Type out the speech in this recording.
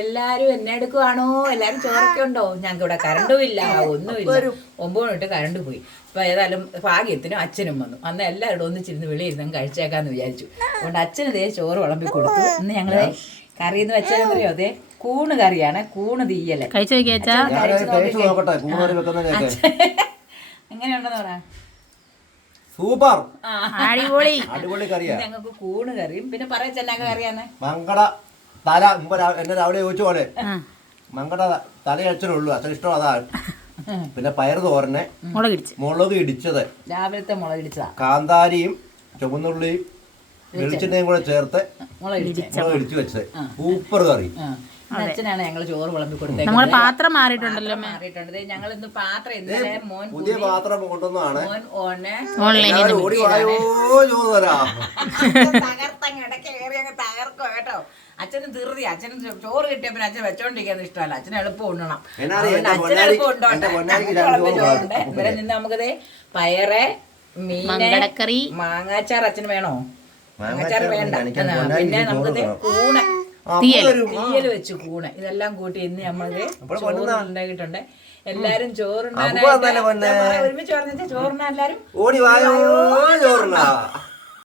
എല്ലാരും എന്നെ എടുക്കുവാണോ? എല്ലാരും ചോറൊക്കെ ഉണ്ടോ? ഞങ്ങൾക്ക് ഇവിടെ കറണ്ടും ഇല്ല, ഒന്നുമില്ല. 9 മണിട്ട് കറണ്ട് പോയി. ഇപ്പൊ ഏതായാലും ഭാഗ്യത്തിനും അച്ഛനും വന്നു. അന്ന് എല്ലാവരും ഒന്നിച്ചിരുന്ന് വെളിയിരുന്ന് കഴിച്ചേക്കാന്ന് വിചാരിച്ചു. അതുകൊണ്ട് അച്ഛന് ദേ ചോറ് വിളമ്പി കൊടുത്തു. ഇന്ന് ഞങ്ങള് കറി എന്ന് വെച്ചാൽ അതെ കൂണ് കറിയാണ്. കൂണ് തീയല് എങ്ങനെയുണ്ടെന്ന് പറയാ. സൂപ്പർ, അടിപൊളി അടിപൊളി കറിയാ. ഞങ്ങൾക്ക് കൂണ് കറിയും പിന്നെ പറയാ ചെന്നാക്ക കറിയാന്ന് മങ്കട തല. എന്നെ രാവിലെ ചോദിച്ച പോലെ മങ്കട തല അച്ഛനുള്ളൂ, അച്ഛൻ ഇഷ്ടം അതാണ്. പിന്നെ പയർ തോരനെ മുളക് ഇടിച്ചത്, രാവിലത്തെ മുളക് ഇടിച്ചതാ, കാന്താരിയും ചുവന്നുള്ളിയും വെളിച്ചെണ്ണയും കൂടെ ചേർത്ത് മുളക് ഇടിച്ചു വെച്ചത്. സൂപ്പർ കറി. അച്ഛനാണ് ഞങ്ങൾ ചോറ് വിളമ്പി കൊടുത്തത്. പാത്രം മാറിയിട്ടുണ്ടല്ലോ, മാറിയിട്ടുണ്ട്. ഞങ്ങൾ ഇന്ന് പാത്രം ഇന്നലെ മോൻ പുതിയ പാത്രം കൊണ്ടുവന്നതാണ്. തകർക്കോ കേട്ടോ. അച്ഛന് ധൃതി. അച്ഛന് ചോറ് കിട്ടിയപ്പോ അച്ഛൻ വെച്ചോണ്ടിരിക്കാന്ന് ഇഷ്ടമല്ല. അച്ഛന് എളുപ്പം ഉണ്ണണം. അച്ഛന് എളുപ്പം ഉണ്ടോട്ടെ. ഇന്നലെ നിന്ന് നമുക്കത് പയറ്, മീൻകറി, മാങ്ങാച്ചാർ. അച്ഛന് വേണോ? മാങ്ങാച്ചാർ വേണ്ട. പിന്നെ നമുക്കത് കൂണ്, തീയല് വെച്ച് കൂണ്, ഇതെല്ലാം കൂട്ടി ഇന്ന് നമ്മളത് ചോറുണ്ടാക്കിയിട്ടുണ്ട്. എല്ലാരും ചോറുണ്ടാൻ ഒരുമിച്ച് പറഞ്ഞാൽ ചോറുണ്ണാൻ എല്ലാരും ഓടി വായോ ചോറുണ്ണ.